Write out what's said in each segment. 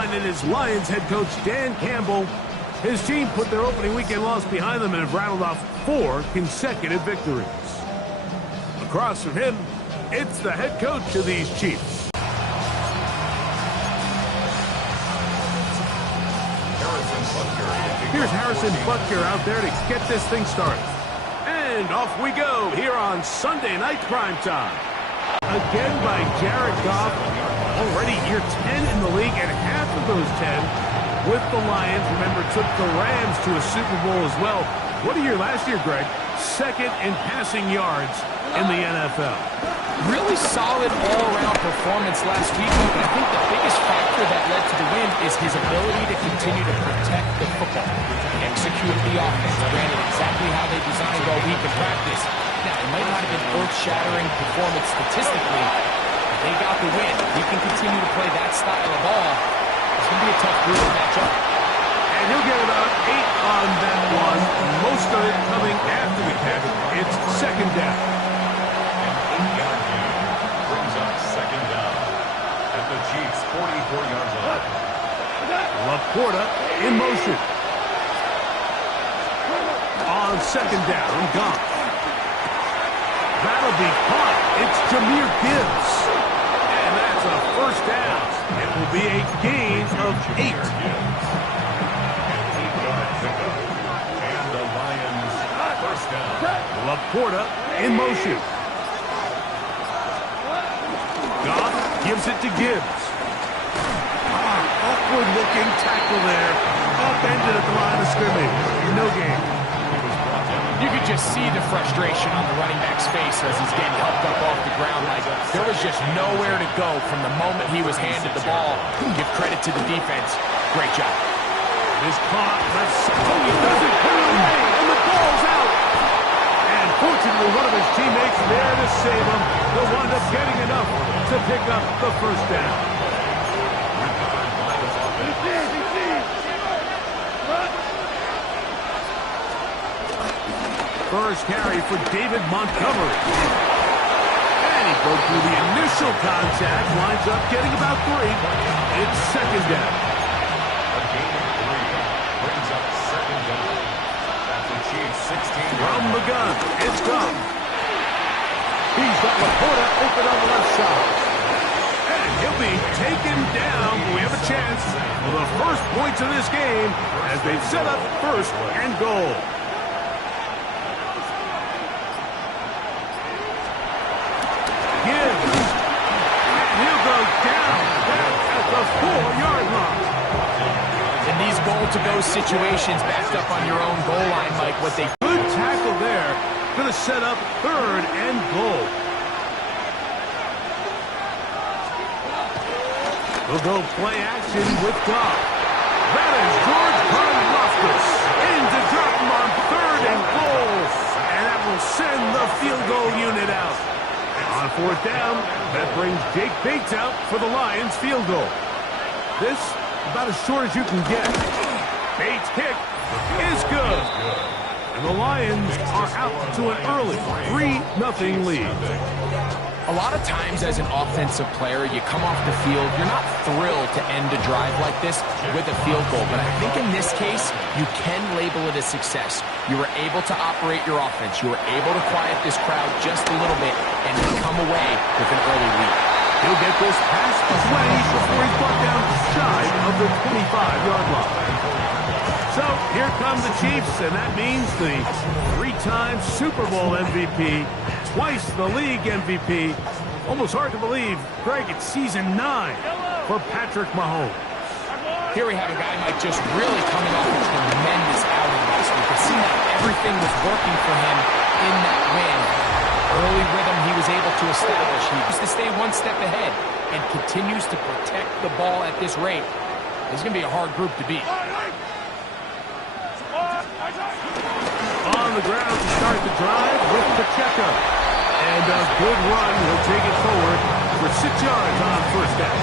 line, and his Lions head coach Dan Campbell. His team put their opening weekend loss behind them and have rattled off 4 consecutive victories. Across from him, it's the head coach of these Chiefs. Here's Harrison Butker out there to get this thing started. And off we go here on Sunday Night Primetime. Again by Jared Goff, already year 10 in the league, and half of those 10 with the Lions. Remember, took the Rams to a Super Bowl as well. What a year last year, Greg. Second in passing yards in the NFL. Really solid all-around performance last week, but I think the biggest factor that led to the win is his ability to continue to protect the football. He executed the offense, ran it exactly how they designed all week in practice. Now, it might not have been earth-shattering performance statistically, but they got the win. He can continue to play that style of ball. It's going to be a tough group to match up. And he'll get about 8 on that one, most of it coming after the catch. It's second down. Chiefs 44 yards out. Laporta in motion. On second down, Goff. That'll be caught. It's Jahmyr Gibbs. And that's a first down. It will be a gain of 8. And the Lions first down. Laporta in motion. Goff gives it to Gibbs. Awkward-looking tackle there. Upended at the line of scrimmage. No gain. You could just see the frustration on the running back's face as he's getting helped up off the ground. Like, there was just nowhere to go from the moment he was handed the ball. Give credit to the defense. Great job. It is caught. He doesn't put it away, and the ball's out. And fortunately, one of his teammates there to save him. He'll wind up getting enough to pick up the first down. First carry for David Montgomery. And he broke through the initial contact, winds up getting about 3. It's second down. A gain of 3 brings up second down. That's the Chiefs 16. From the gun, it's gone. He's got Laporta open on the left side. And he'll be taken down. We have a chance for the first points of this game as they've set up first and goal. Gibbs. And he'll go down back at the 4-yard line. In these goal-to-go situations, backed up on your own goal line, Mike, what they... Good tackle there. Going to set up third and goal. We'll go play action with Goff. That is George Karlaftis in to drop him on third and goal. And that will send the field goal unit out. On fourth down, that brings Jake Bates out for the Lions field goal. This, about as short as you can get. Bates' kick is good. And the Lions are out to an early 3-0 lead. A lot of times as an offensive player, you come off the field, you're not thrilled to end a drive like this with a field goal. But I think in this case, you can label it a success. You were able to operate your offense. You were able to quiet this crowd just a little bit and come away with an early lead. He'll get this past the 20 before he's brought down shy of the 25-yard line. So here come the Chiefs, and that means the 3-time Super Bowl MVP, twice the league MVP. Almost hard to believe, Greg, it's season 9 for Patrick Mahomes. Here we have a guy, Mike, just really coming off a tremendous outing last week. It seemed like everything was working for him in that win. Early rhythm he was able to establish. He used to stay one step ahead and continues to protect the ball at this rate. This is going to be a hard group to beat. On the ground to start the drive with Pacheco. And a good run. He'll take it forward for 6 yards on first down.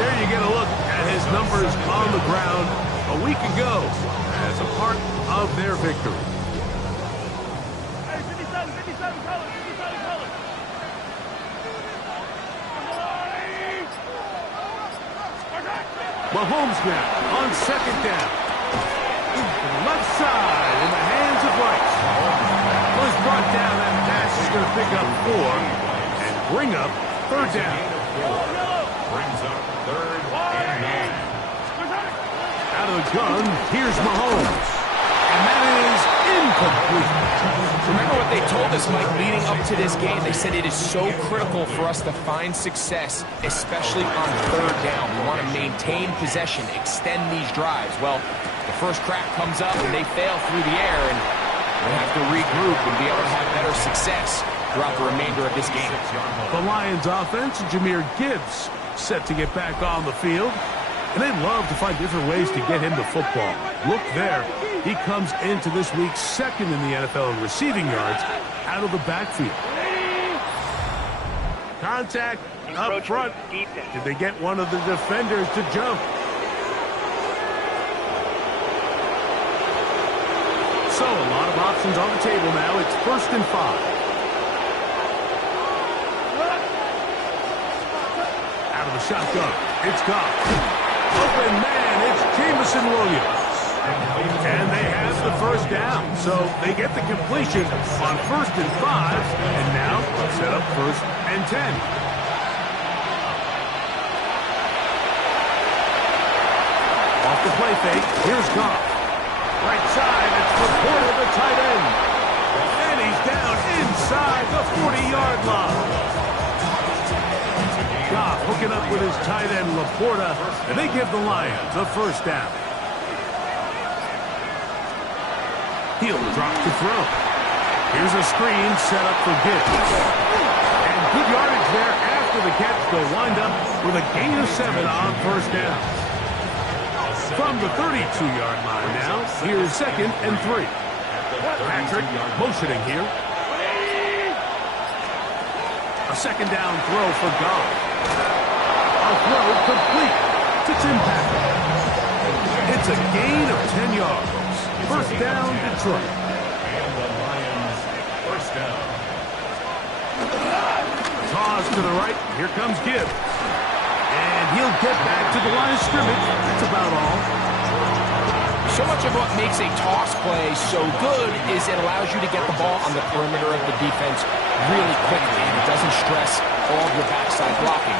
There you get a look at his numbers on the ground a week ago as a part of their victory. Mahomes now on second down. Left side in the hands of Rice. Well, he's brought down. That pass is going to pick up 4 and bring up third down. Brings up third and 9. Out of the gun, here's Mahomes. And that is incomplete. Remember what they told us, Mike, leading up to this game? They said it is so critical for us to find success, especially on third down. We want to maintain possession, extend these drives. Well, the first crack comes up and they fail through the air, and they have to regroup and be able to have better success throughout the remainder of this game. The Lions offense, Jahmyr Gibbs, set to get back on the field. And they love to find different ways to get him the football. Look there. He comes into this week second in the NFL in receiving yards out of the backfield. Contact up front. Did they get one of the defenders to jump? So a lot of options on the table now. It's 1st and 5. Out of the shotgun. It's Goff. Open man, it's Jameson Williams. And they have the first down. So they get the completion on 1st and 5. And now set up 1st and 10. Off the play fake, here's Goff. Right side, it's Laporta, the tight end. And he's down inside the 40-yard line. Goff hooking up with his tight end, Laporta, and they give the Lions a first down. He'll drop to throw. Here's a screen set up for Gibbs. And good yardage there after the catch. They'll wind up with a gain of 7 on first down. From the 32-yard line now, here's 2nd and 3. Patrick motioning here. A second down throw for Goff. A throw complete to Tim Patrick. It's a gain of 10 yards. First down, Detroit. And the Lions, first down. Toss to the right. Here comes Gibbs. And he'll get back to the line of scrimmage. That's about all. So much of what makes a toss play so good is it allows you to get the ball on the perimeter of the defense really quickly, and it doesn't stress all of your backside blocking.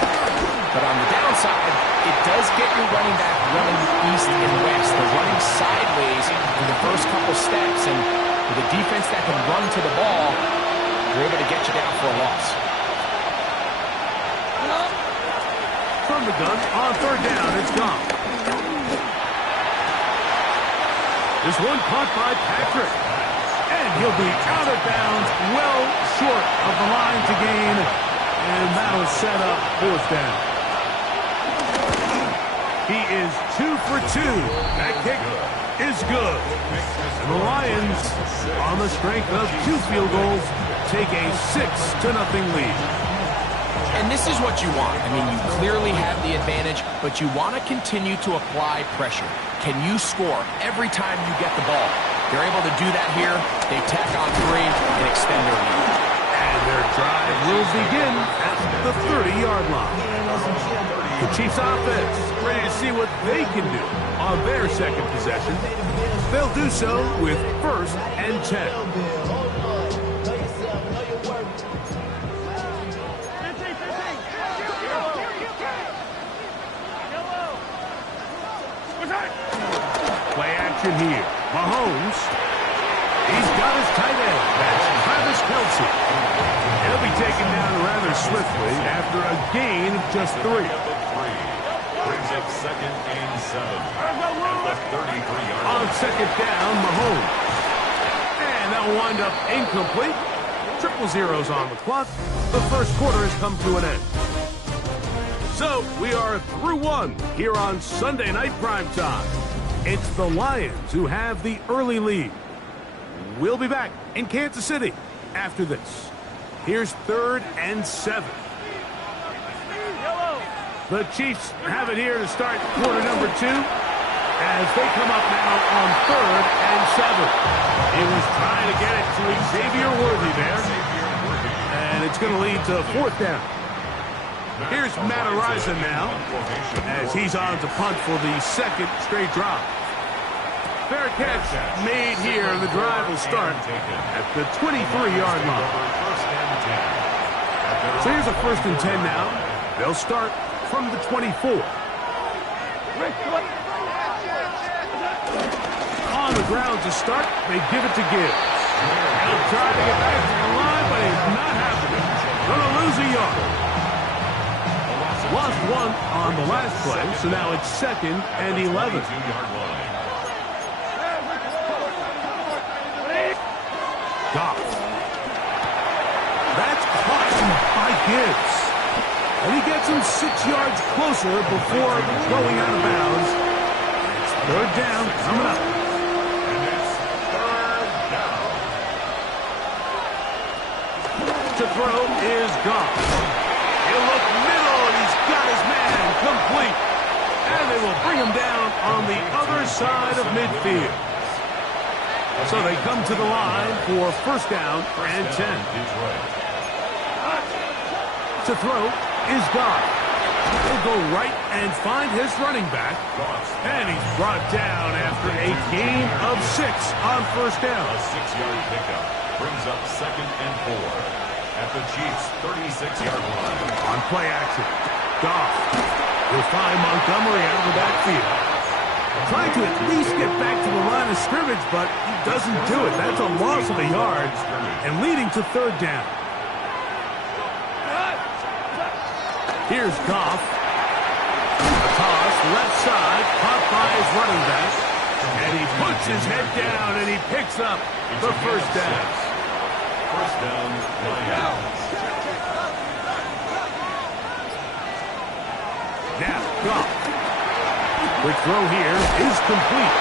But on the downside, it does get your running back running east and west. They're running sideways for the first couple steps, and with a defense that can run to the ball, they're able to get you down for a loss. From the gun, on third down, it's gone. This one caught by Patrick. And he'll be out of bounds, well short of the line to gain. And that'll set up 4th down. He is 2 for 2. That kick is good. And the Lions, on the strength of 2 field goals, take a 6-0 lead. And this is what you want. I mean, you clearly have the advantage, but you want to continue to apply pressure. Can you score every time you get the ball? They're able to do that here. They tack on 3 and extend their lead. And their drive will begin at the 30-yard line. The Chiefs offense ready to see what they can do on their second possession. They'll do so with 1st and 10. Play action here. Mahomes. He's got his tight end. That's Travis Kelce. He'll be taken down rather swiftly after a gain of just 3. Brings up 2nd and 7. At the 33-yard line. On second down, Mahomes. And that'll wind up incomplete. 0-0 on the clock. The first quarter has come to an end. So, we are through 1 here on Sunday Night Primetime. It's the Lions who have the early lead. We'll be back in Kansas City after this. Here's 3rd and 7. The Chiefs have it here to start quarter number 2 as they come up now on 3rd and 7. He was trying to get it to Xavier Worthy there. And it's going to lead to 4th down. Here's Madden now, as he's on to punt for the second straight drop. Fair catch made here. The drive will start at the 23-yard line. So here's a 1st and 10 now. They'll start from the 24. On the ground to start, they give it to Gibbs. He'll try to get back to the line, but he's not happening. Going to lose a yard. Lost 1 on the last play, so now it's 2nd and 11. Goff. That's caught by Gibbs. And he gets him 6 yards closer before going out of bounds. It's 3rd down coming up. And it's 3rd down. To throw is Goff. He'll look middle, and he's got his man complete. And they will bring him down on the other side of midfield. So they come to the line for 1st down and 10. To throw is Goff. He'll go right and find his running back. And he's brought down after a gain of 6 on 1st down. A 6-yard pickup brings up 2nd and 4 at the Chiefs' 36-yard line. On play action, Goff will find Montgomery out of the backfield. Trying to at least get back to the line of scrimmage, but he doesn't do it. That's a loss of a yard and leading to 3rd down. Here's Goff. A toss, left side, caught by his running back. And he puts his head down and he picks up the 1st down. 1st down, Lions. Now, Goff. Quick throw here is complete.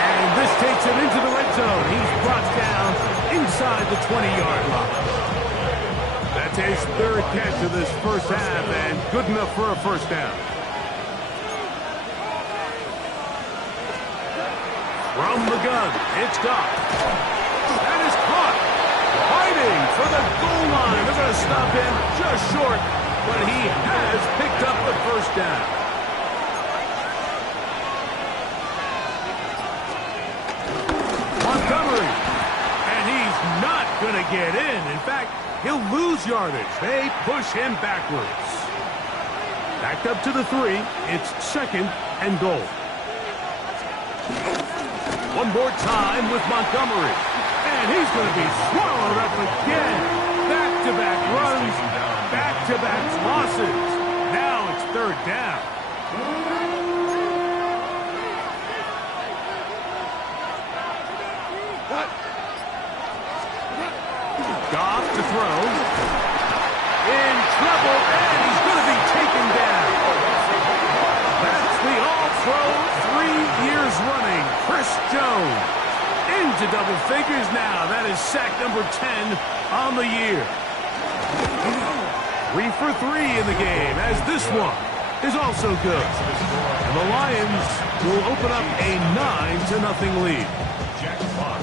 And this takes him into the red zone. He's brought down inside the 20-yard line. That's his 3rd catch of this 1st half, and good enough for a 1st down. From the gun, it's Goff. That is caught. Fighting for the goal line. They're going to stop him just short, but he has picked up the 1st down. Montgomery, and he's not going to get in. In fact, he'll lose yardage. They push him backwards. Backed up to the 3. It's 2nd and goal. One more time with Montgomery. And he's going to be swallowed up again. Back-to-back runs, back-to-back losses. Now it's 3rd down. Goff to throw. In trouble, and he's going to be taken down. That's the all-pro 3 years running. Chris Jones into double figures now. That is sack number 10 on the year. 3 for 3 in the game, as this one is also good. And the Lions will open up a 9-0 lead.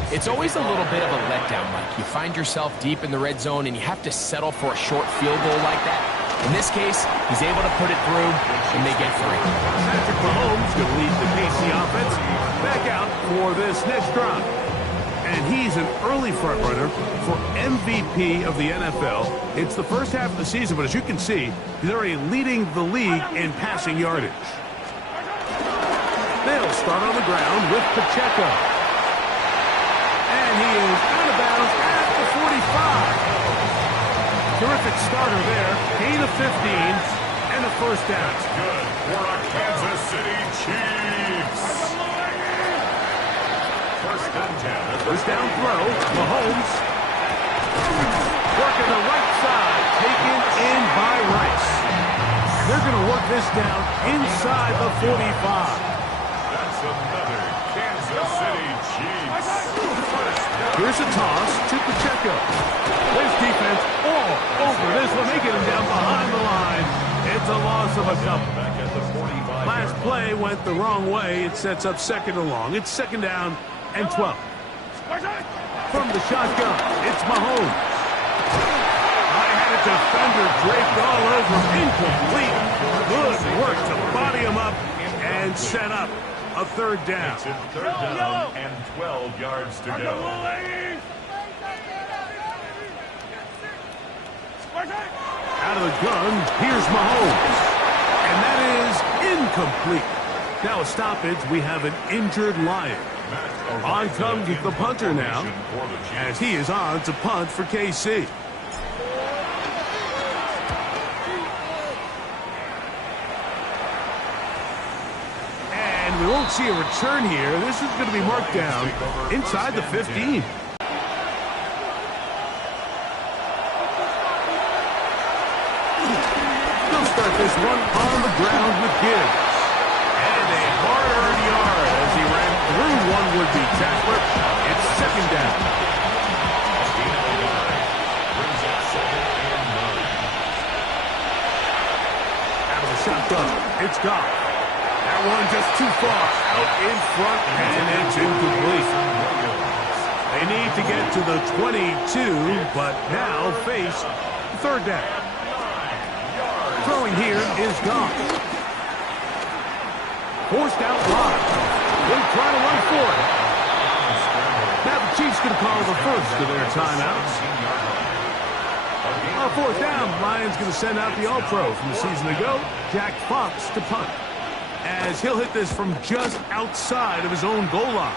It's always a little bit of a letdown, Mike. You find yourself deep in the red zone, and you have to settle for a short field goal like that. In this case, he's able to put it through, and they get 3. Patrick Mahomes going to lead the KC offense back out for this next drive. And he's an early front runner for MVP of the NFL. It's the 1st half of the season, but as you can see, he's already leading the league in passing yardage. They'll start on the ground with Pacheco. And he is out of bounds at the 45. Terrific starter there. Gain of 15 and a 1st down. That's good for a Kansas City Chiefs. 1st and 10. 1st down throw. Mahomes working the right side. Taken in by Rice. They're going to work this down inside the 45. That's another Kansas City Chiefs. Here's a toss to Pacheco. There's defense all over this one, making him down behind the line. It's a loss of a couple. Back at the 45. Last play went the wrong way. It sets up 2nd and long. It's 2nd down and 12. From the shotgun, it's Mahomes. I had it defender draped all over him. Incomplete. Good work to body him up and set up a third down. It's third down and 12 yards to go. Out of the gun, here's Mahomes. And that is incomplete. Now a stoppage, we have an injured Lion. On comes the punter now, as he is on to punt for KC. And we won't see a return here. This is going to be marked down inside the 15. They'll start this one on the ground with Gibbs. And a hard-earned yard as he ran through one would-be tackler. It's second down. Brings up 2nd and 9. Out of the shotgun, it's gone. That one just too far. Out in front, and it's incomplete. They need to get to the 22, but now face third down. Throwing here is gone. Forced out wide. They'll try to run for it. Now the Chiefs going to call the first of their timeouts. On fourth down, Lions going to send out the All-Pro from the season ago, Jack Fox, to punt, as he'll hit this from just outside of his own goal line.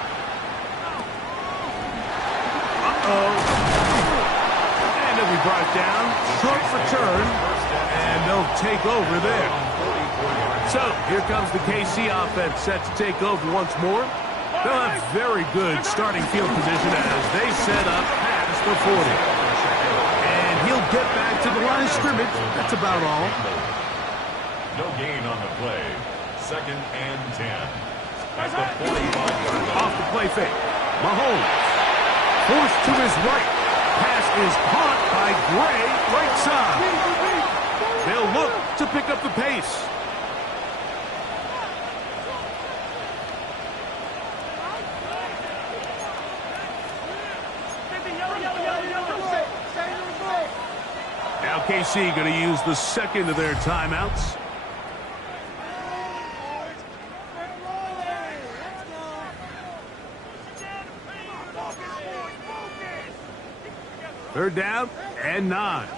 And he'll be brought down, short return, and they'll take over there. So here comes the KC offense set to take over once more. They'll have very good starting field position as they set up past the 40. And he'll get back to the line of scrimmage. That's about all. No gain on the play. 2nd and 10. At the 45-yard line. Off the play fake. Mahomes. Forced to his right. Pass is caught by Gray, right side. They'll look to pick up the pace. Now KC going to use the second of their timeouts. Third down and 9.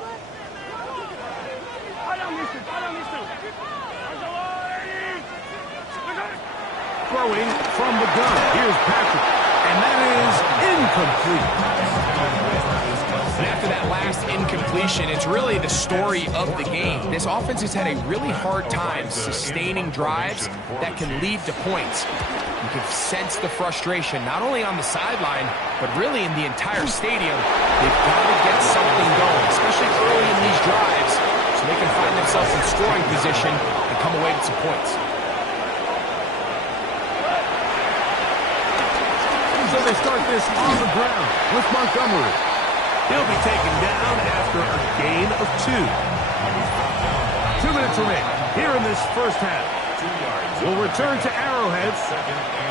Throwing from the gun. Here's Patrick. And that is incomplete. And after that last incompletion, it's really the story of the game. This offense has had a really hard time sustaining drives that can lead to points. You can sense the frustration, not only on the sideline, but really in the entire stadium. They've got to get something going, especially early in these drives, so they can find themselves in scoring position and come away with some points. So they start this on the ground with Montgomery. He'll be taken down after a gain of 2. 2 minutes remain here in this first half. 2 yards. We'll return to Arrowhead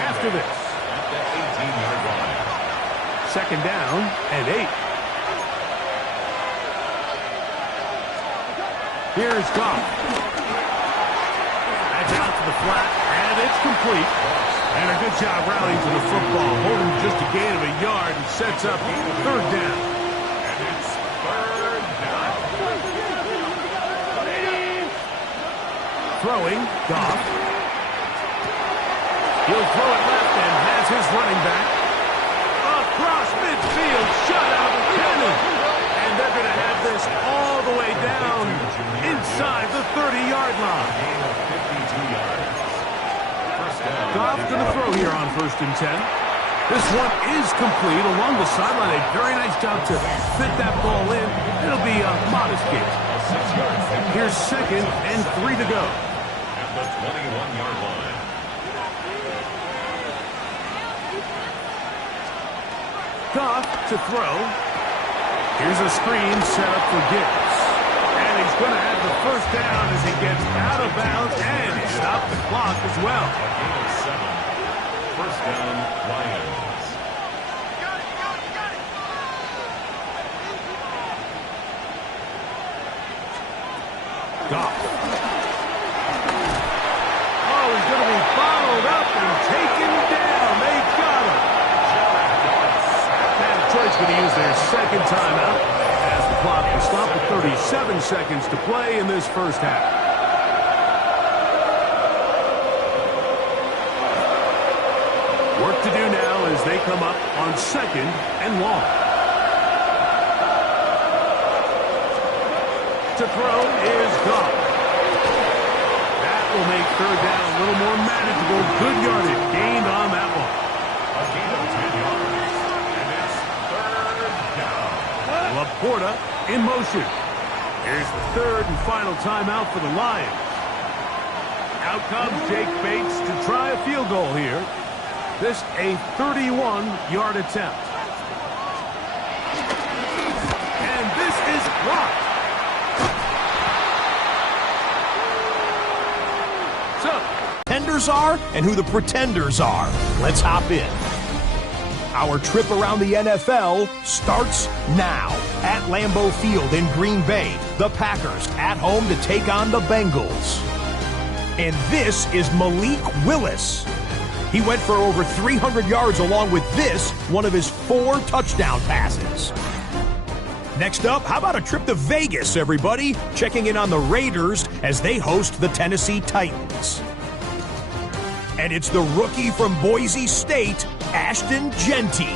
after this. At the 18-yard line. Second down and 8. Here's Goff. That's out to the flat, and it's complete. And a good job rallying to the football, holding just a gain of a yard and sets up third down. And it's third down. Throwing, Goff. He'll throw it left and has his running back. Across midfield, shot out of cannon. And they're going to have this all the way down inside the 30-yard line. Gain of 52 yards. Goff going to throw here on 1st and 10. This one is complete along the sideline. A very nice job to fit that ball in. It'll be a modest gain. Here's 2nd and 3 to go. At the 21-yard line. Goff to throw. Here's a screen set up for Gibbs. And he's going to have the first down as he gets out of bounds, and he stopped the clock as well. A gain of 7. First down, Lions. Goff. Oh, he's going to be followed up and taken down. They got him. And Detroit's going to use their second timeout as the clock will stop at 37 seconds to play in this first half. Work to do now as they come up on 2nd and long. To throw is Goff. That will make 3rd down a little more manageable. Good yardage gained on that one. A gain of 10 yards. And it's 3rd down. Laporta in motion. Here's the 3rd and final timeout for the Lions. Out comes Jake Bates to try a field goal here. This a 31-yard attempt. And this is blocked. Pretenders are and who the pretenders are. Let's hop in. Our trip around the NFL starts now. At Lambeau Field in Green Bay, the Packers at home to take on the Bengals. And this is Malik Willis. He went for over 300 yards along with this, one of his 4 touchdown passes. Next up, how about a trip to Vegas, everybody? Checking in on the Raiders as they host the Tennessee Titans. And it's the rookie from Boise State, Ashton Genty.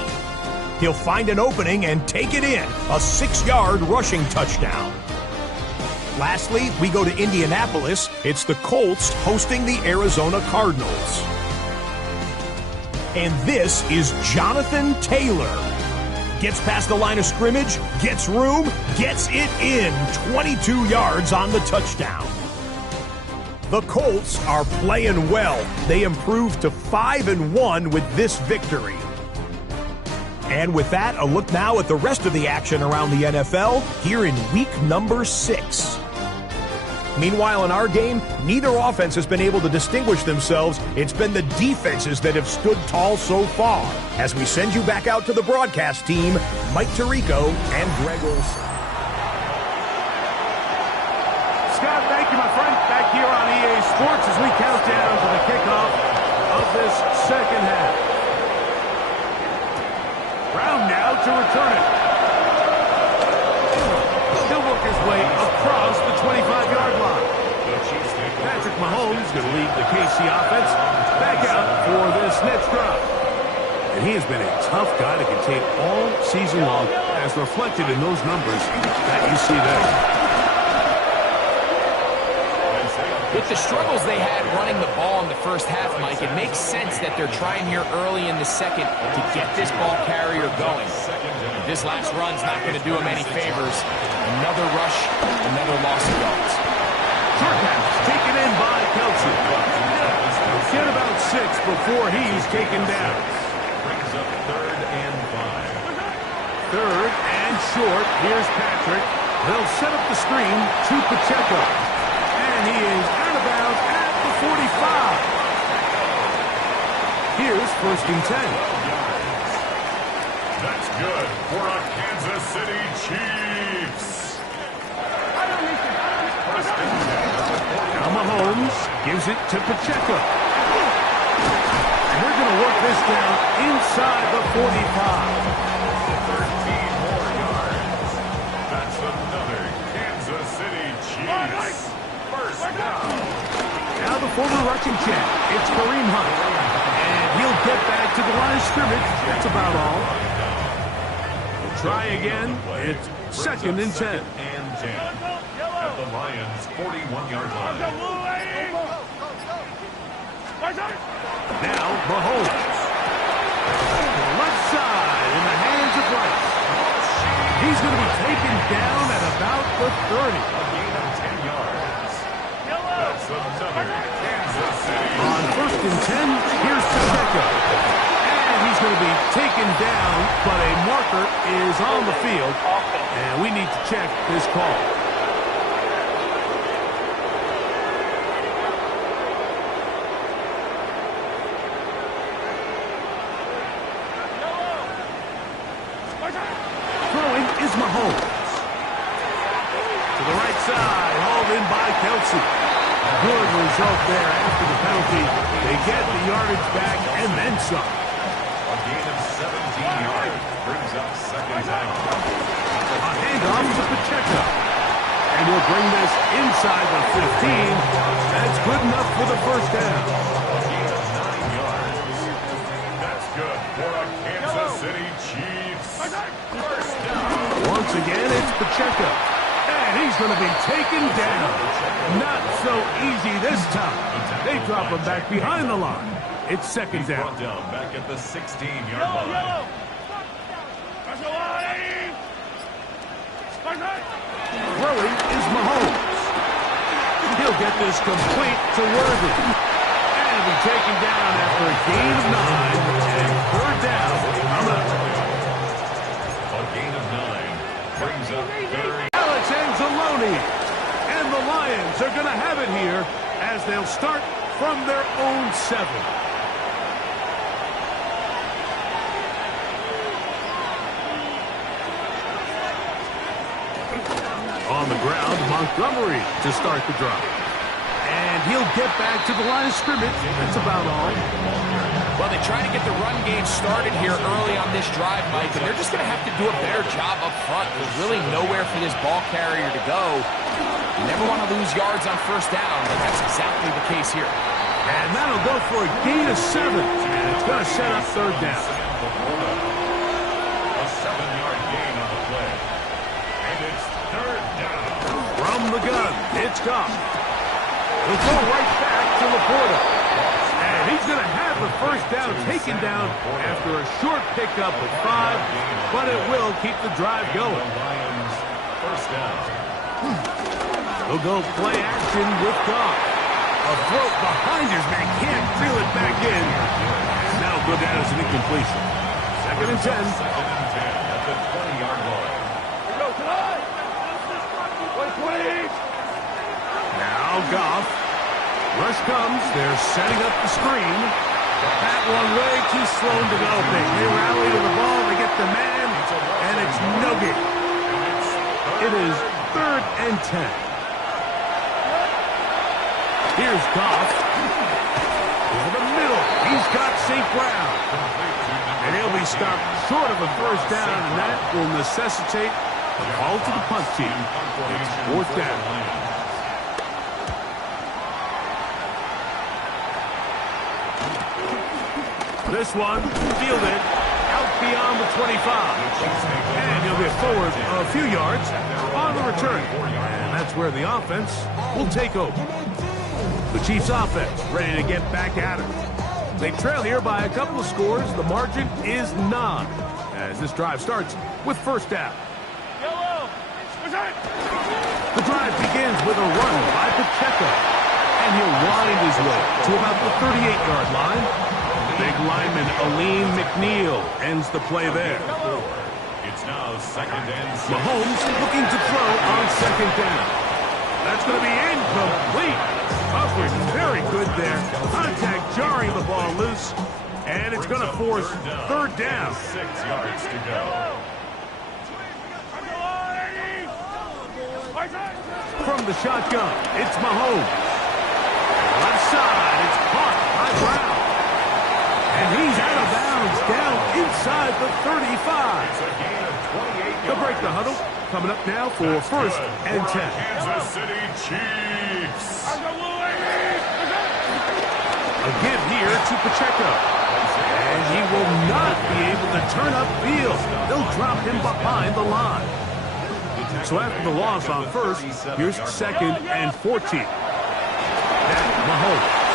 He'll find an opening and take it in, a 6-yard rushing touchdown. Lastly, we go to Indianapolis. It's the Colts hosting the Arizona Cardinals. And this is Jonathan Taylor. Gets past the line of scrimmage, gets room, gets it in, 22 yards on the touchdown. The Colts are playing well. They improved to 5-1 with this victory. And with that, a look now at the rest of the action around the NFL here in week number 6. Meanwhile, in our game, neither offense has been able to distinguish themselves. It's been the defenses that have stood tall so far. As we send you back out to the broadcast team, Mike Tirico and Greg Olson. Scott, thank you, my friend. Back here on EA Sports as we count down to the kickoff of this second half. Brown now to return it. He'll work his way across the 25-yard line. Patrick Mahomes going to lead the KC offense back out for this next drive. And he has been a tough guy to contain all season long, as reflected in those numbers that you see there. With the struggles they had running the ball in the first half, Mike, it makes sense that they're trying here early in the second to get this ball carrier going. This last run's not going to do him any favors. Another rush, another loss of yards. Short pass taken in by Kelsey. Get about 6 before he's taken down. Brings up 3rd and 5. 3rd and short. Here's Patrick. They'll set up the screen to Pacheco. And he is out of bounds at the 45. Here's 1st and 10. That's good for a Kansas City Chiefs. Now Mahomes gives it to Pacheco. And we're going to work this down inside the 45. 13 more yards. That's another Kansas City Chiefs. First down. Now the former rushing champ. It's Kareem Hunt. And he'll get back to the line of scrimmage. That's about all. We'll try again. It's 2nd and 10. And 10. At the Lions' 41-yard line. Now Mahomes. Left side in the hands of Rice. He's going to be taken down at about the 30. A gain of 10 yards. That's another Kansas City. On 1st and 10, here's Pacheco. And he's going to be taken down, but a marker is on the field. And we need to check this call. Throwing is Mahomes. To the right side, hauled in by Kelsey. efficiency. Good result there after the penalty. They get the yardage back and then some. A gain of 17 yards brings up second down. A handoff to Pacheco. And he'll bring this inside the 15. That's good enough for the first down. A gain of 9 yards. That's good for a Kansas City Chiefs. First down. Once again, it's Pacheco. And he's going to be taken down. Not so easy this time. They drop him back behind the line. It's second down. Brought down back at the 16-yard line. Throwing is Mahomes. He'll get this complete to Worthy. And he'll be taken down after a gain of 9. And third down. I'm up. A gain of 9 brings up third. Alex Anzalone. And the Lions are going to have it here as they'll start from their own 7. On the ground, Montgomery to start the drive. And he'll get back to the line of scrimmage. That's about all. Well, they try to get the run game started here early on this drive, Mike, and they're just going to have to do a better job up front. There's really nowhere for this ball carrier to go. You never want to lose yards on first down, but that's exactly the case here. And that'll go for a gain of 7. And it's going to set up third down. A 7-yard gain on the play. And it's third down. From the gun, it's Goff. He'll go right back to Laporta. And he's going to have the first down taken down after a short pickup of 5, but it will keep the drive going. Lions first down. He'll go play action with Goff. A throw behind his man, can't reel it back in. And that'll go down as an incompletion. Second and 10. Second and 10 at the 20-yard line. Now Goff. Rush comes. They're setting up the screen. That one way too slow in developing. They rally to the ball. They get the man. And it's no gain. It is third and 10. Here's Goff. Over the middle. He's got St. Brown. And he'll be stopped short of a first down, and that will necessitate a call to the punt team. It's fourth down. This one fielded out beyond the 25. And he'll get forward a few yards on the return. And that's where the offense will take over. The Chiefs offense ready to get back at it. They trail here by a couple of scores. The margin is 9 as this drive starts with first down. The drive begins with a run by Pacheco. And he'll wind his way to about the 38-yard line. Big lineman Aleem McNeil ends the play there. It's now second and 6. Mahomes looking to throw on second down. That's going to be incomplete. Coverage very good there. Contact jarring the ball loose. And it's going to force third down. 6 yards to go. From the shotgun, it's Mahomes. Left side, it's caught by Brown. And he's out of bounds down inside the 35. It's a gain of 28 They'll break the huddle. Coming up now for first and 10. Kansas City Chiefs. A give here to Pacheco. And he will not be able to turn upfield. They'll drop him behind the line. So after the loss on first, here's second and 14. Now Mahomes.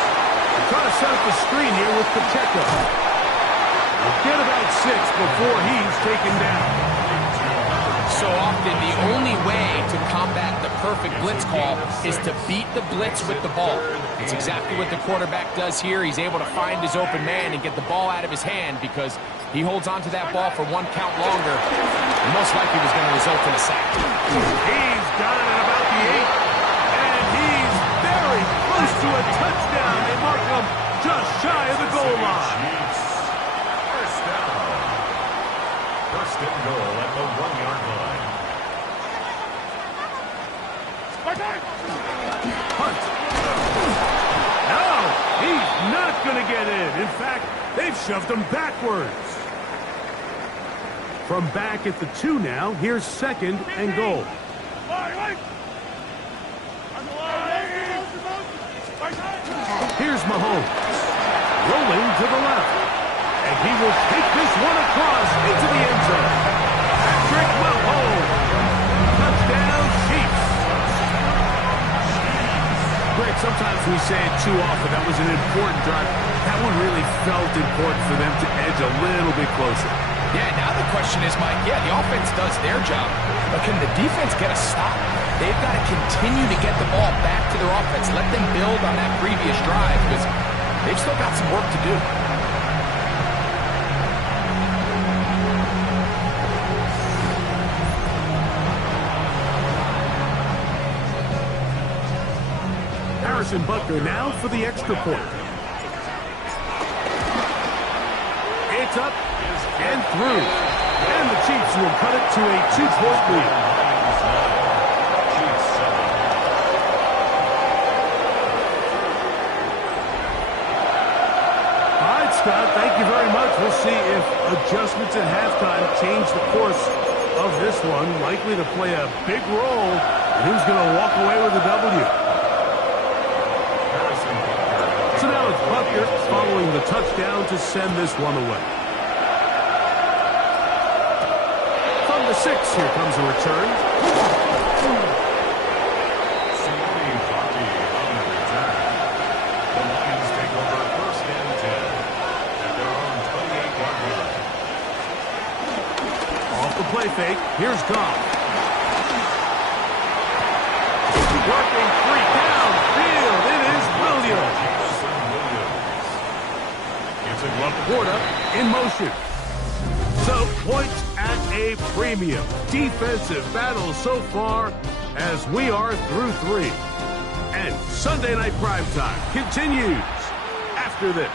Trying to set up the screen here with Pacheco. We'll get about 6 before he's taken down. So often, the only way to combat the perfect blitz call is to beat the blitz with the ball. It's exactly what the quarterback does here. He's able to find his open man and get the ball out of his hand because he holds on to that ball for one count longer. And most likely was going to result in a sack. He's got it at about the 8. And he's very close to a touchdown. They mark him just shy of the goal line. First down. First and goal at the 1-yard line. Punt. No, he's not going to get in. In fact, they've shoved him backwards. From back at the 2 now, here's 2nd and goal. Here's Mahomes. Rolling to the left. And he will take this one across into the end zone. Patrick Mahomes. Touchdown, Chiefs. Greg, sometimes we say it too often. That was an important drive. That one really felt important for them to edge a little bit closer. Yeah, now the question is, Mike, the offense does their job, but can the defense get a stop? They've got to continue to get the ball back to their offense. Let them build on that previous drive because they've still got some work to do. Harrison Butker now for the extra point. It's up and through. And the Chiefs will cut it to a 2-point lead. All right, Scott, thank you very much. We'll see if adjustments at halftime change the course of this one. Likely to play a big role. And who's going to walk away with a W? So now it's Butker following the touchdown to send this one away. From the 6, here comes a return. The Lions take over 1st and 10 at their own 28-yard line. Off the play fake, here's Goff. Working 3 downfield, it is Williams. Laporta in motion. So points at a premium. Defensive battle so far as we are through 3. And Sunday Night Primetime continues after this.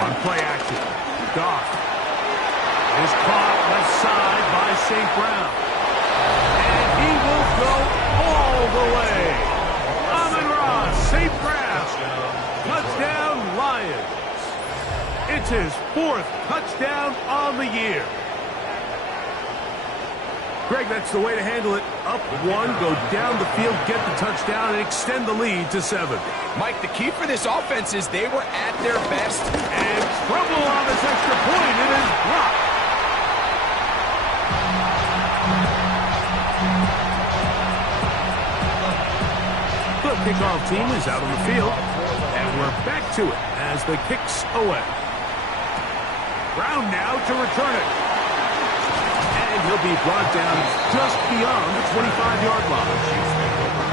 On play action, Goff is caught left side by St. Brown. And he will go all the way. Amon-Ra, St. Brown. Touchdown, Lions. It's his 4th touchdown on the year. Greg, that's the way to handle it. Up 1, go down the field, get the touchdown, and extend the lead to 7. Mike, the key for this offense is they were at their best. And trouble on this extra point. It is blocked. The kickoff team is out on the field, and we're back to it as the kick's away. Brown now to return it. And he'll be brought down just beyond the 25-yard line.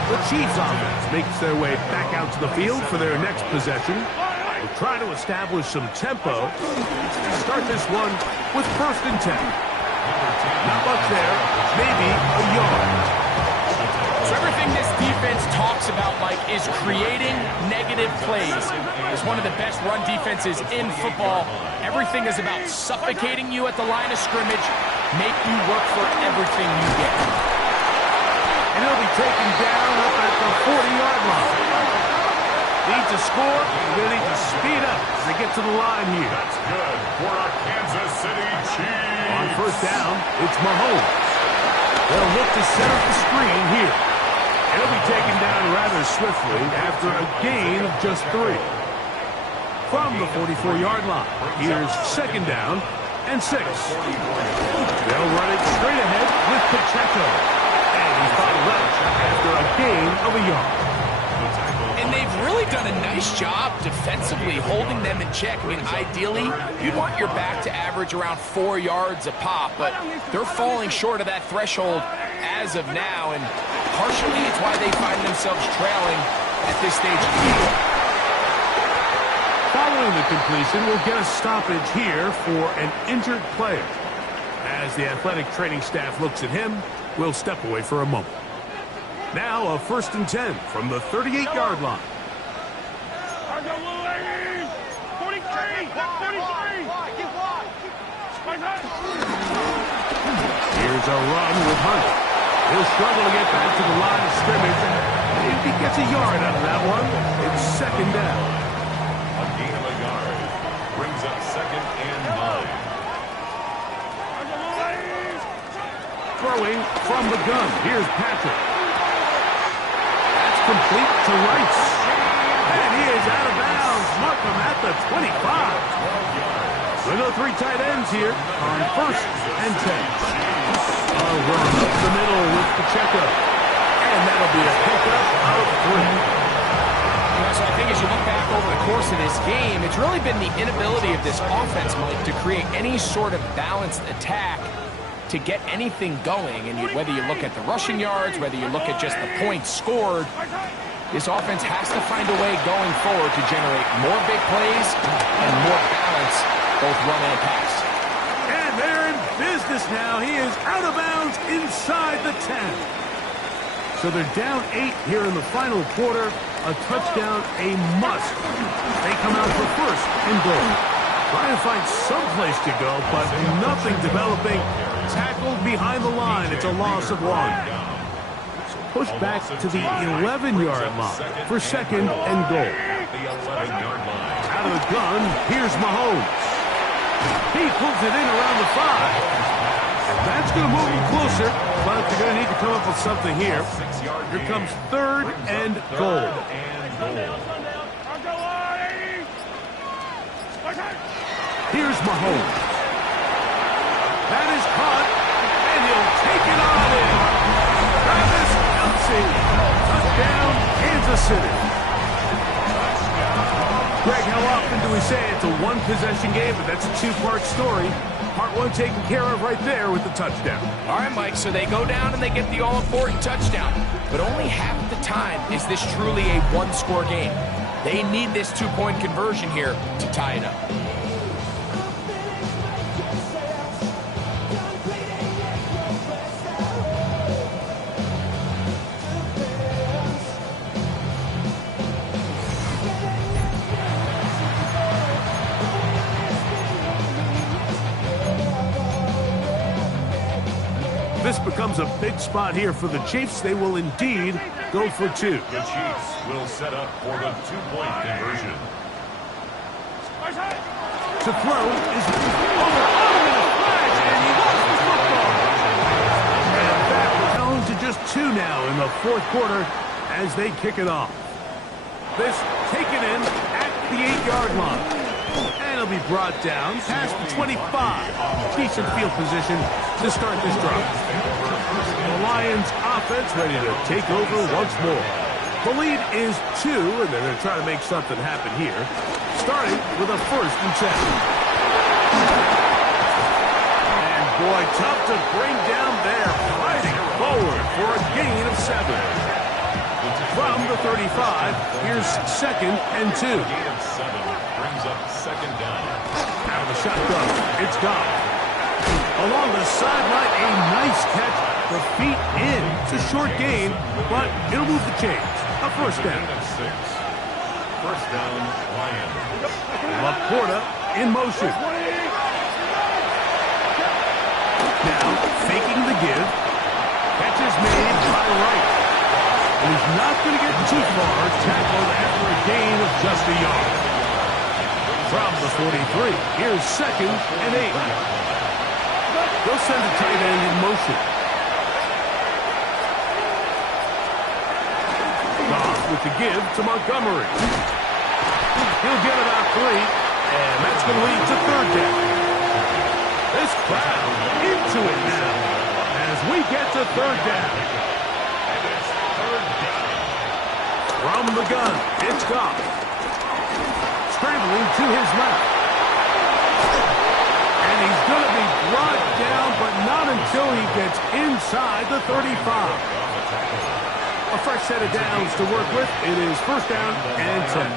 The Chiefs offense makes their way back out to the field for their next possession. They'll try to establish some tempo. Start this one with 1st and 10. Not much there, maybe a yard. So everything this defense talks about, Mike, is creating negative plays. It's one of the best run defenses in football. Everything is about suffocating you at the line of scrimmage, make you work for everything you get. And he'll be taken down up at the 40-yard line. Need to score, they need to speed up as they get to the line here. That's good for a Kansas City Chiefs. On 1st down, it's Mahomes. They'll look to set up the screen here. He'll be taken down rather swiftly after a gain of just 3. From the 44-yard line, here's 2nd down and 6. They'll run it straight ahead with Pacheco. And he's fouled out after a gain of a yard. And they've really done a nice job defensively holding them in check. I mean, ideally, you'd want your back to average around 4 yards a pop, but they're falling short of that threshold as of now, and partially it's why they find themselves trailing at this stage of the game. Following the completion, we'll get a stoppage here for an injured player. As the athletic training staff looks at him, we'll step away for a moment. Now a 1st and 10 from the 38-yard line. Here's a run with Hunt. He'll struggle to get back to the line of scrimmage. Maybe he gets a yard out of that one. It's second down. A gain of a yard brings up 2nd and 9. Throwing from the gun. Here's Patrick. That's complete to Rice. And he is out of bounds. Mark him at the 25. We'll go 3 tight ends here on 1st and 10. A run up the middle with Pacheco. And that'll be a pickup of 3. So I think as you look back over the course of this game, it's really been the inability of this offense, Mike, to create any sort of balanced attack to get anything going. And whether you look at the rushing yards, whether you look at just the points scored, this offense has to find a way going forward to generate more big plays and more balance, both run and pass. And they're in business now. He is out of bounds inside the 10. So they're down 8 here in the final quarter. A touchdown, a must. They come out for 1st and goal. Trying to find some place to go, but nothing developing. Tackled behind the line. It's a loss of 1. So push back to the 11-yard line for 2nd and goal. Out of the gun, here's Mahomes. He pulls it in around the 5. And that's going to move him closer, but they're going to need to come up with something here. Here comes 3rd and goal. Here's Mahomes. That is caught, and he'll take it on in. Travis Kelce. Touchdown, Kansas City. Greg, how often do we say it's a one-possession game, but that's a 2-part story? Part 1 taken care of right there with the touchdown. All right, Mike, so they go down and they get the all-important touchdown. But only half the time is this truly a one-score game. They need this 2-point conversion here to tie it up. This becomes a big spot here for the Chiefs. They will indeed go for 2. The Chiefs will set up for the 2-point conversion. To throw is over in a flash, and he lost the football. And that was down to just 2 now in the 4th quarter as they kick it off. This taken in at the 8-yard line. And it'll be brought down past the 25. Decent field position to start this drive. The Lions offense ready to take over once more. The lead is 2, and they're going to try to make something happen here, starting with a 1st and 10. And boy, tough to bring down there, fighting forward for a gain of 7. From the 35, here's 2nd and 2. Gain of 7 brings up 2nd down. Out of the shotgun, it's gone. Along the sideline, a nice catch. The feet in. It's a short gain, but it'll move the chains. A 1st down. Gain of 6. 1st down, Lions. Laporta in motion. Now, faking the give. Catch is made by Wright. And he's not going to get too far. Tackled after a gain of just a yard. From the 43, here's 2nd and 8. They'll send a tight end in motion. Goff with the give to Montgomery. He'll get about 3, and that's going to lead to 3rd down. This crowd into it now as we get to 3rd down. And it's 3rd down. From the gun, it's Goff. Scrambling to his left. And he's going to be brought down, but not until he gets inside the 35. A fresh set of downs to work with. It is 1st down and 10.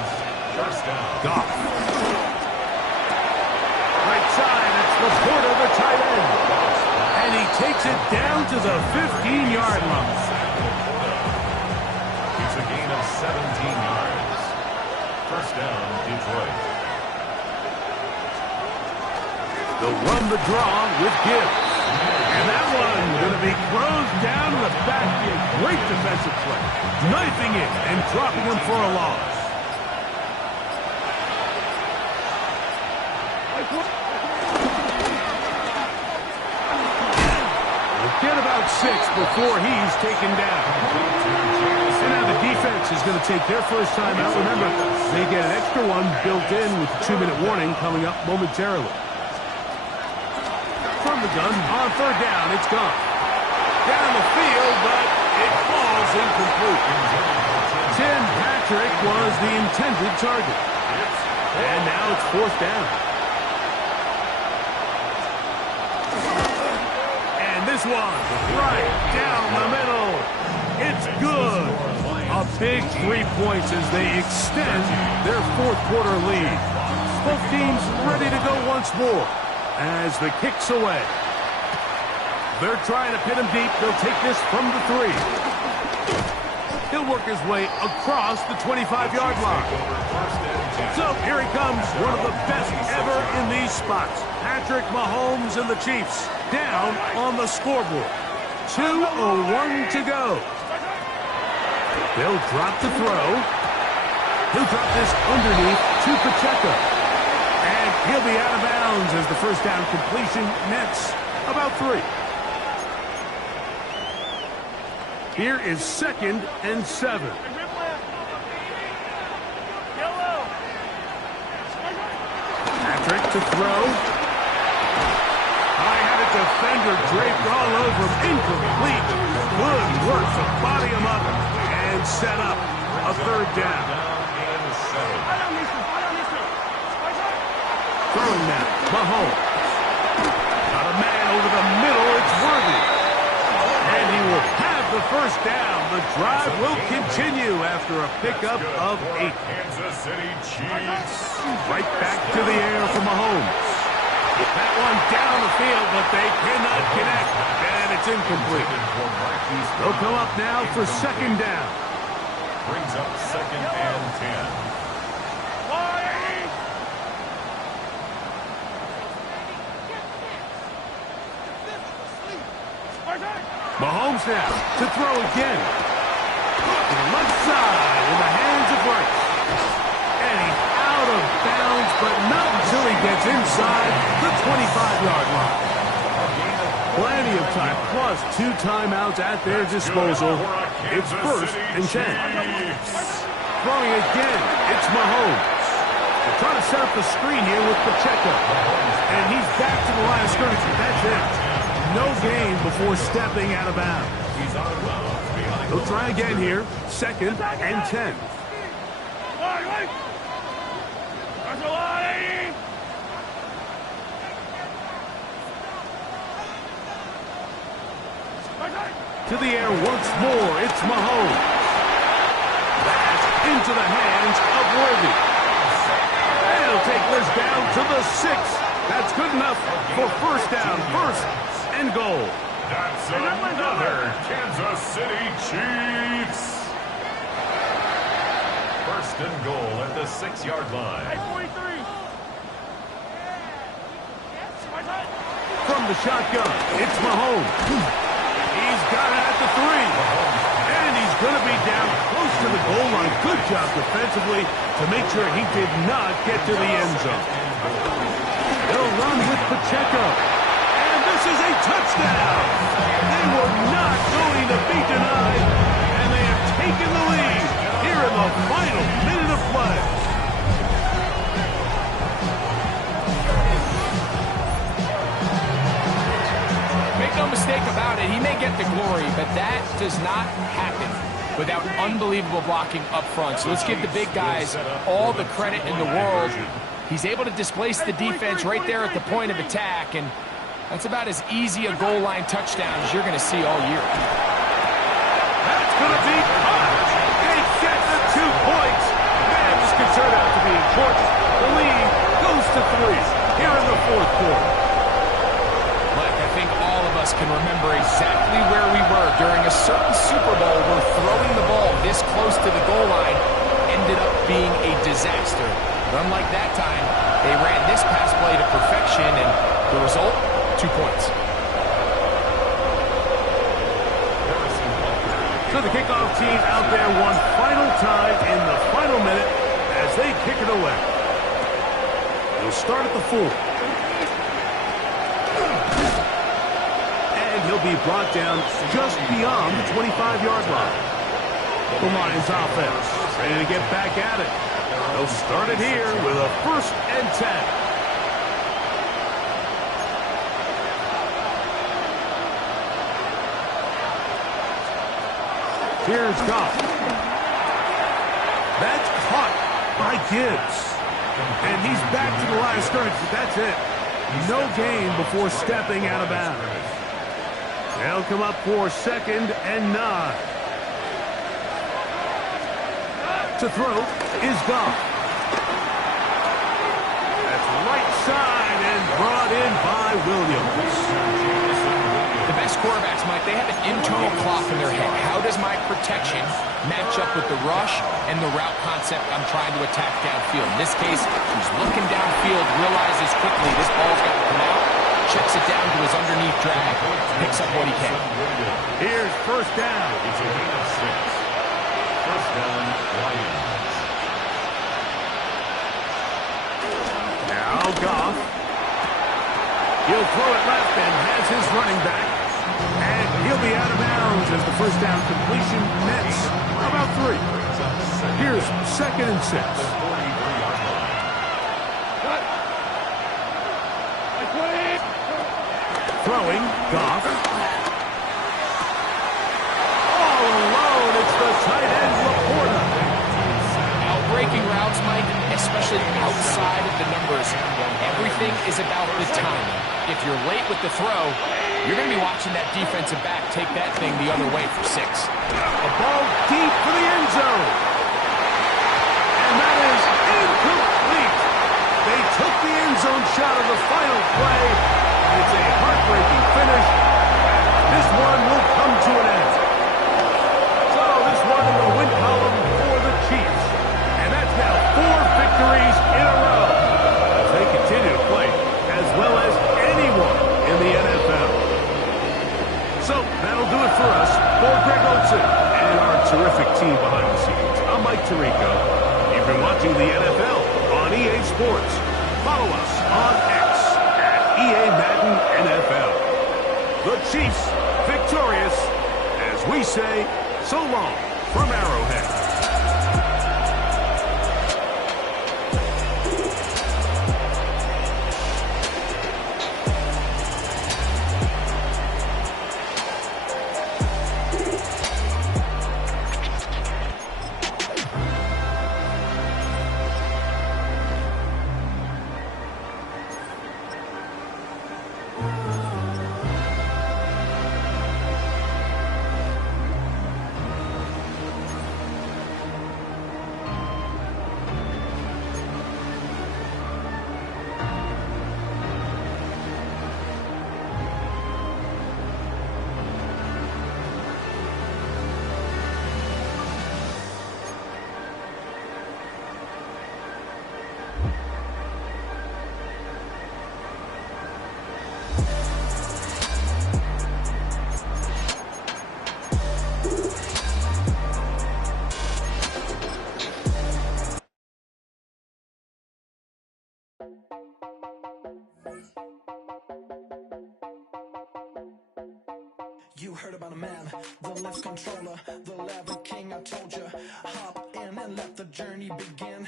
Goff. Right side, it's Laporta, the tight end. And he takes it down to the 15-yard line. It's a gain of 17 yards. 1st down, Detroit. They'll run the draw with Gibbs. And that one going to be closed down in the back. Great defensive play. Knifing it and dropping him for a loss. Get about 6 before he's taken down. And now the defense is going to take their first time out. Remember, they get an extra one built in with the 2-minute warning coming up momentarily. From the gun, on third down, it's gone. Down the field, but it falls incomplete. Tim Patrick was the intended target. And now it's fourth down. This one, right down the middle. It's good. A big 3 points as they extend their fourth quarter lead. Both teams ready to go once more as the kick's away. They're trying to pin him deep. They'll take this from the 3. He'll work his way across the 25-yard line. So here he comes, one of the best ever in these spots. Patrick Mahomes and the Chiefs down on the scoreboard. 2:01 to go. They'll drop the throw. He'll drop this underneath to Pacheco. And he'll be out of bounds as the first down completion nets about 3. Here is 2nd and 7. Patrick to throw. I had a defender draped all over him. Incomplete. Good work to body him up and set up a third down. Throwing now. Mahomes. Got a man over the middle. It's Worthy. And he will have the first down. The drive will continue after a pickup of 8. Kansas City Chiefs. Right back to the air for Mahomes. That one down the field, but they cannot connect. And it's incomplete. They'll come up now for 2nd down. Brings up 2nd and 10. Mahomes now to throw again. To the left side in the hands of Rice. And he's out of bounds, but not until he gets inside the 25-yard line. Plenty of time, plus 2 timeouts at their disposal. It's 1st and 10. Throwing again, it's Mahomes. They're trying to set up the screen here with Pacheco. And he's back to the line of scrimmage. That's it. No gain before stepping out of bounds. He'll try again here. 2nd and 10. To the air once more. It's Mahomes. That's into the hands of Worthy. And he'll take this down to the 6. That's good enough for first down. 1st and goal. That's another Kansas City Chiefs. 1st and goal at the 6-yard line. From the shotgun, it's Mahomes. He's got it at the 3. And he's going to be down close to the goal line. Good job defensively to make sure he did not get to the end zone. They'll run with Pacheco. And this is a touchdown. They were not going to be denied. And they have taken the lead here in the final minute of play. Make no mistake about it, he may get the glory, but that does not happen without unbelievable blocking up front. So let's give the big guys all the credit in the world. He's able to displace the defense right there at the point of attack, and that's about as easy a goal line touchdown as you're going to see all year. That's going to be caught. They get the 2 points. Man, this could turn out to be important. The lead goes to 3 here in the 4th quarter. Mike, I think all of us can remember exactly where we were during a certain Super Bowl where throwing the ball this close to the goal line ended up being a disaster. But unlike that time, they ran this pass play to perfection, and 2 points. So the kickoff team out there one final time in the final minute as they kick it away. They'll start at the 4. And he'll be brought down just beyond the 25-yard line. The Lions offense ready to get back at it. They'll start it here with a 1st and 10. Here's Goff. That's caught by Gibbs. And he's back to the line of scrimmage, but that's it. No gain before stepping out of bounds. They'll come up for 2nd and 9. To throw is Goff. That's right side and brought in by Williams. The best quarterbacks, Mike, they have an internal clock in their head. How does my protection match up with the rush and the route concept I'm trying to attack downfield? In this case, he's looking downfield, realizes quickly this ball's got to come out, checks it down to his underneath drag, picks up what he can. Here's 1st down. It's a gain of 6. 1st down, Lions. Now Goff. He'll throw it left and has his running back. And he'll be out of bounds as the 1st down completion nets about 3. Here's 2nd and 6. Throwing, Goff. All alone, it's the tight end, Laporta. Out-breaking routes, Mike, especially outside of the numbers. Everything is about the timing. If you're late with the throw, you're going to be watching that defensive back take that thing the other way for 6. A ball deep for the end zone. And that is incomplete. They took the end zone shot of the final play. It's a heartbreaking finish. This one will come to an end. So this one in the win column for the Chiefs. And that's now 4 victories in a row as they continue to play as well as anyone in the NFL. So that'll do it for us. For Greg Olsen and our terrific team behind the scenes, I'm Mike Tirico. You've been watching the NFL on EA Sports. Follow us on X at EA Madden NFL. The Chiefs victorious as we say so long from Arrowhead. You heard about a man, the lift controller, the level king, I told you. Hop in and let the journey begin.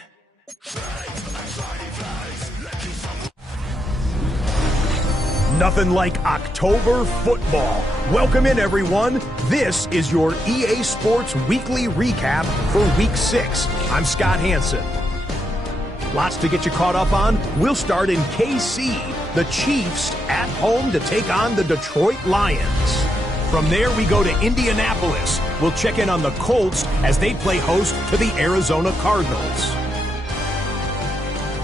Nothing like October football. Welcome in, everyone. This is your EA Sports Weekly Recap for Week 6. I'm Scott Hansen. Lots to get you caught up on. We'll start in KC. The Chiefs at home to take on the Detroit Lions. From there, we go to Indianapolis. We'll check in on the Colts as they play host to the Arizona Cardinals.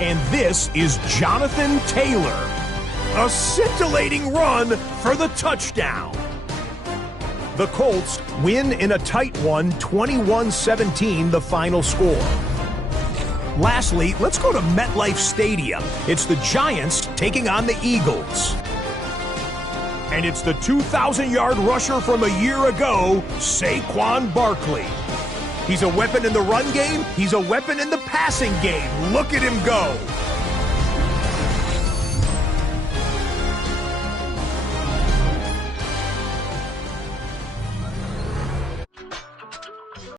And this is Jonathan Taylor. A scintillating run for the touchdown. The Colts win in a tight one, 21-17, the final score. Lastly, let's go to MetLife Stadium. It's the Giants taking on the Eagles. And it's the 2,000-yard rusher from a year ago, Saquon Barkley. He's a weapon in the run game. He's a weapon in the passing game. Look at him go.